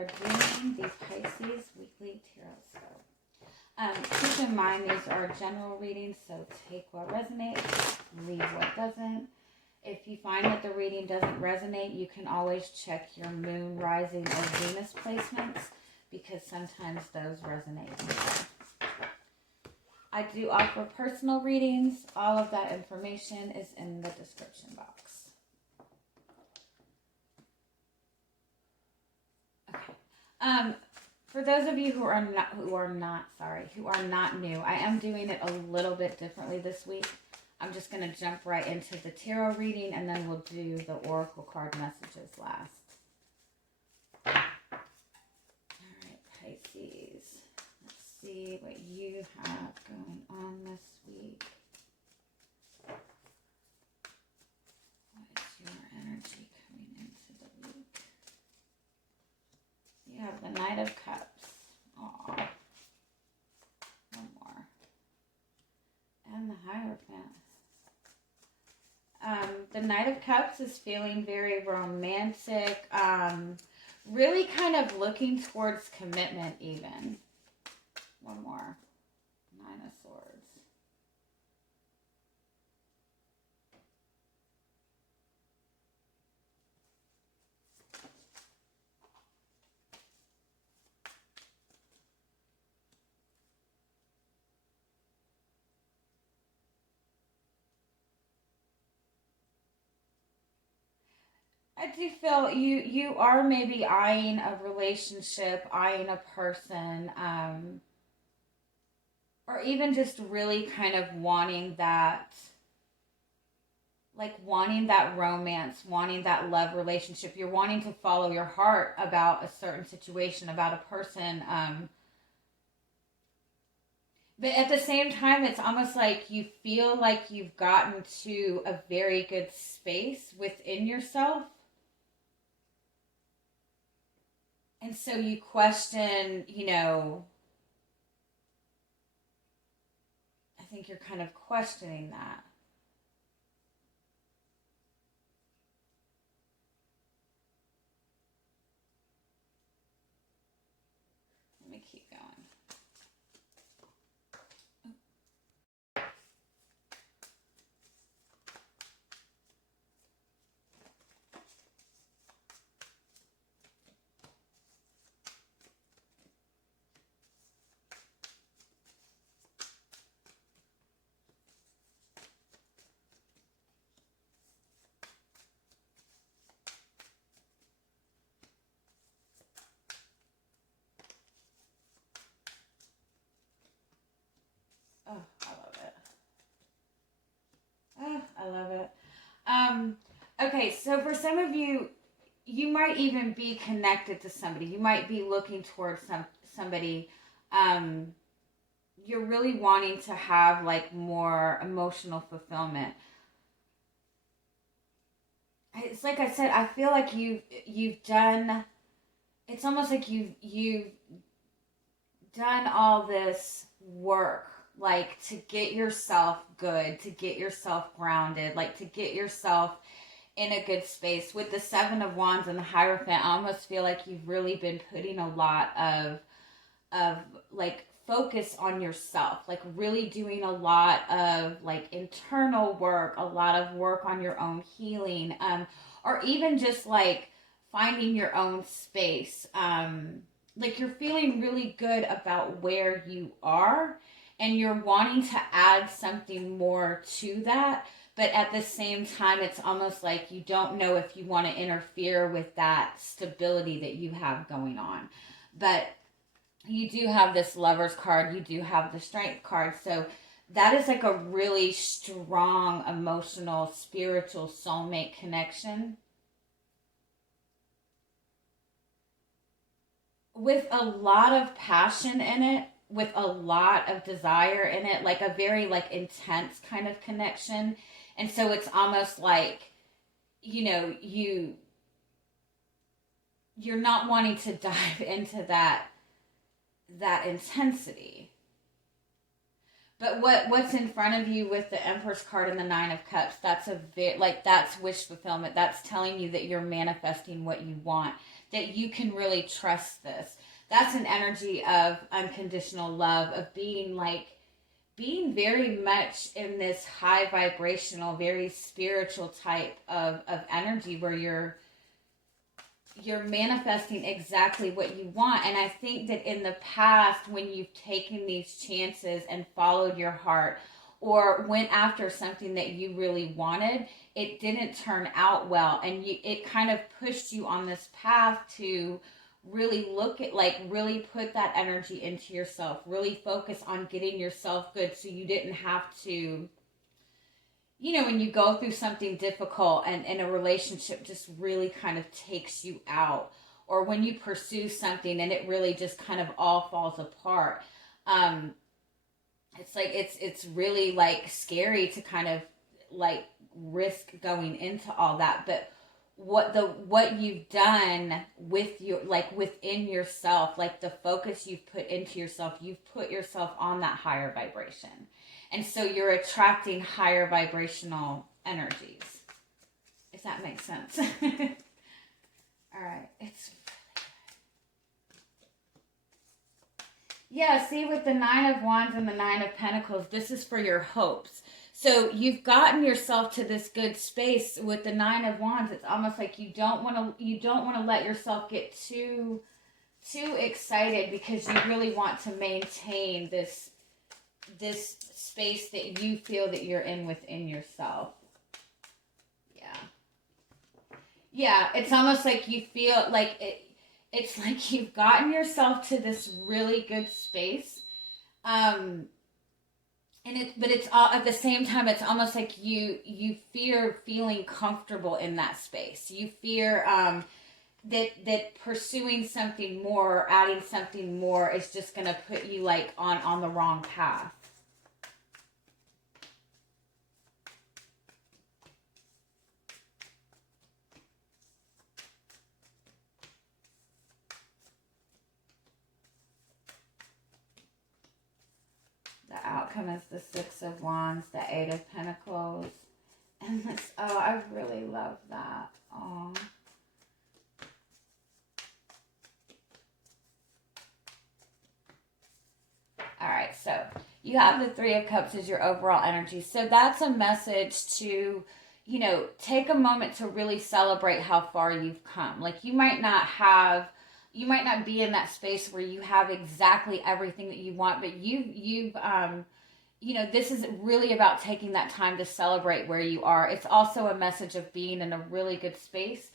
are doing the Pisces Weekly Tarotscope. Keep in mind these are general readings, so take what resonates, leave what doesn't. If you find that the reading doesn't resonate, you can always check your moon, rising, or Venus placements, because sometimes those resonate. I do offer personal readings. All of that information is in the description box. Okay. For those of you who are not new, I am doing it a little bit differently this week. I'm just going to jump right into the tarot reading, and then we'll do the oracle card messages last. All right, Pisces. Let's see what you have going on this week. What is your energy coming into the week? You have the Knight of Cups. Aww. One more. And the Hierophant. The Knight of Cups is feeling very romantic. Really kind of looking towards commitment even. One more. Nine of Swords. I do feel you are maybe eyeing a relationship, eyeing a person, or even just really kind of wanting that romance, wanting that love relationship. You're wanting to follow your heart about a certain situation, about a person. But at the same time, it's almost like you feel like you've gotten to a very good space within yourself. And so you question, I think you're kind of questioning that. Let me keep going. Oh, I love it. Oh, I love it. Okay, so for some of you, you might even be connected to somebody. You might be looking towards somebody. You're really wanting to have like more emotional fulfillment. It's like I said, I feel like you've done. It's almost like you've done all this work, like to get yourself good, to get yourself grounded, like to get yourself in a good space. With the Seven of Wands and the Hierophant, I almost feel like you've really been putting a lot of like focus on yourself, like really doing a lot of like internal work, a lot of work on your own healing, or even just like finding your own space. Like you're feeling really good about where you are, and you're wanting to add something more to that. But at the same time, it's almost like you don't know if you want to interfere with that stability that you have going on. But you do have this Lover's card. You do have the Strength card. So that is like a really strong, emotional, spiritual soulmate connection. With a lot of passion in it, with a lot of desire in it, like a very like intense kind of connection. And so it's almost like, you're not wanting to dive into that intensity. But what's in front of you with the Empress card and the Nine of Cups, that's that's wish fulfillment. That's telling you that you're manifesting what you want. that you can really trust this. That's an energy of unconditional love, of being very much in this high vibrational, very spiritual type of energy where you're manifesting exactly what you want. And I think that in the past, when you've taken these chances and followed your heart or went after something that you really wanted, it didn't turn out well. And it kind of pushed you on this path to really look at, really put that energy into yourself, really focus on getting yourself good so you didn't have to, when you go through something difficult and a relationship just really kind of takes you out, or when you pursue something and it really just kind of all falls apart. It's really scary to kind of risk going into all that. But what you've done with your, within yourself, the focus you've put into yourself, you've put yourself on that higher vibration. And so you're attracting higher vibrational energies, if that makes sense. All right. It's yeah, see, with the 9 of Wands and the 9 of Pentacles, this is for your hopes. So you've gotten yourself to this good space with the 9 of Wands. It's almost like you don't want to let yourself get too excited, because you really want to maintain this space that you feel that you're in within yourself. Yeah, it's almost like you feel like it's like you've gotten yourself to this really good space. But it's all at the same time, it's almost like you fear feeling comfortable in that space. You fear that pursuing something more or adding something more is just going to put you on the wrong path. The outcome is the 6 of Wands, the 8 of Pentacles, and this, oh, I really love that. Oh. All right, so you have the 3 of Cups as your overall energy. So that's a message to, take a moment to really celebrate how far you've come. You might not be in that space where you have exactly everything that you want, but you've this is really about taking that time to celebrate where you are. It's also a message of being in a really good space.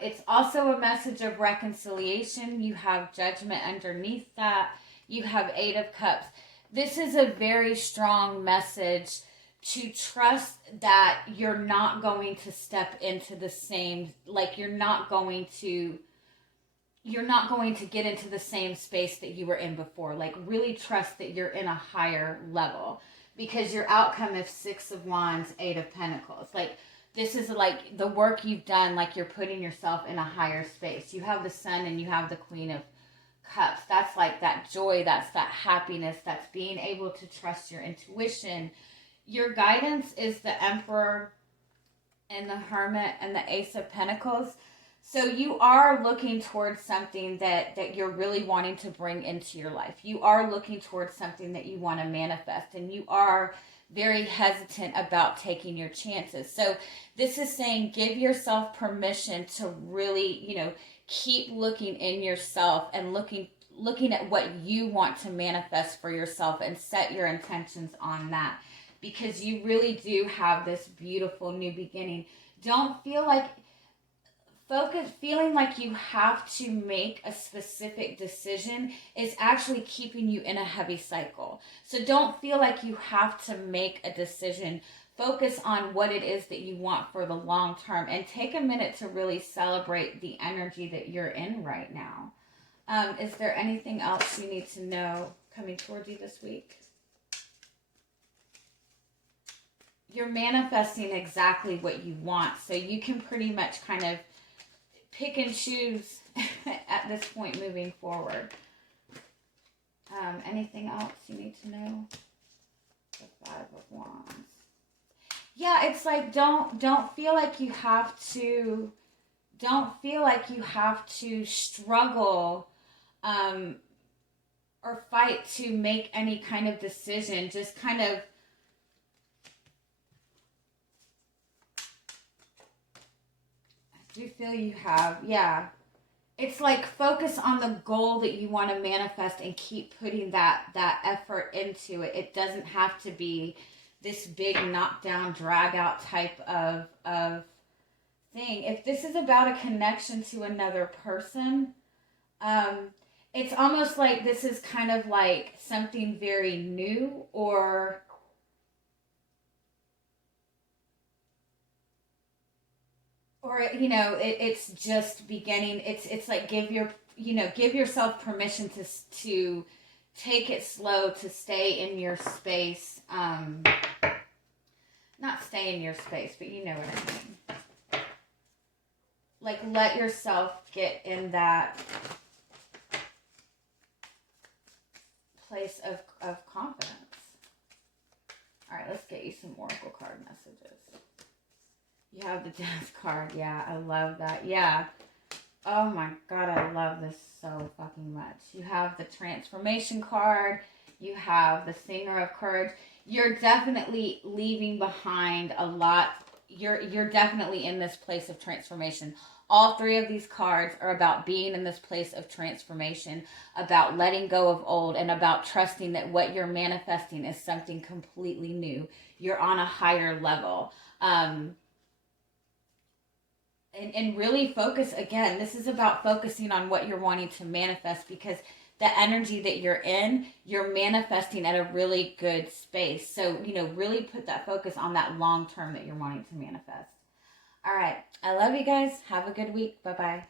It's also a message of reconciliation. You have Judgment underneath that. You have 8 of Cups. This is a very strong message to trust that you're not going to step into the same, you're not going to get into the same space that you were in before. Really trust that you're in a higher level, because your outcome is 6 of Wands, 8 of Pentacles. This is the work you've done, you're putting yourself in a higher space. You have the Sun and you have the Queen of Cups. That's that joy, that's that happiness, that's being able to trust your intuition. Your guidance is the Emperor and the Hermit and the Ace of Pentacles. So you are looking towards something that you're really wanting to bring into your life. You are looking towards something that you want to manifest, and you are very hesitant about taking your chances. So this is saying, give yourself permission to really, keep looking in yourself and looking at what you want to manifest for yourself, and set your intentions on that, because you really do have this beautiful new beginning. Don't feel feeling like you have to make a specific decision is actually keeping you in a heavy cycle. So don't feel like you have to make a decision. Focus on what it is that you want for the long term, and take a minute to really celebrate the energy that you're in right now. Is there anything else you need to know coming towards you this week? You're manifesting exactly what you want, so you can pretty much kind of pick and choose at this point moving forward. Anything else you need to know? The 5 of Wands. Yeah, it's don't feel like you have to don't feel like you have to struggle or fight to make any kind of decision. Just kind of do feel you have, yeah. It's like focus on the goal that you want to manifest and keep putting that effort into it. It doesn't have to be this big knockdown, drag out type of thing. If this is about a connection to another person, it's almost like this is kind of like something very new, or you know, it's just beginning. It's like give yourself permission to take it slow, to stay in your space. Not stay in your space, but you know what I mean. Like, let yourself get in that place of confidence. All right, let's get you some oracle card messages. You have the Death card. Yeah, I love that. Yeah. Oh my God, I love this so fucking much. You have the Transformation card. You have the Singer of Courage. You're definitely leaving behind a lot. You're definitely in this place of transformation. All three of these cards are about being in this place of transformation, about letting go of old, and about trusting that what you're manifesting is something completely new. You're on a higher level. And really focus, again, this is about focusing on what you're wanting to manifest, because the energy that you're in, you're manifesting at a really good space. So, you know, really put that focus on that long term that you're wanting to manifest. All right. I love you guys. Have a good week. Bye-bye.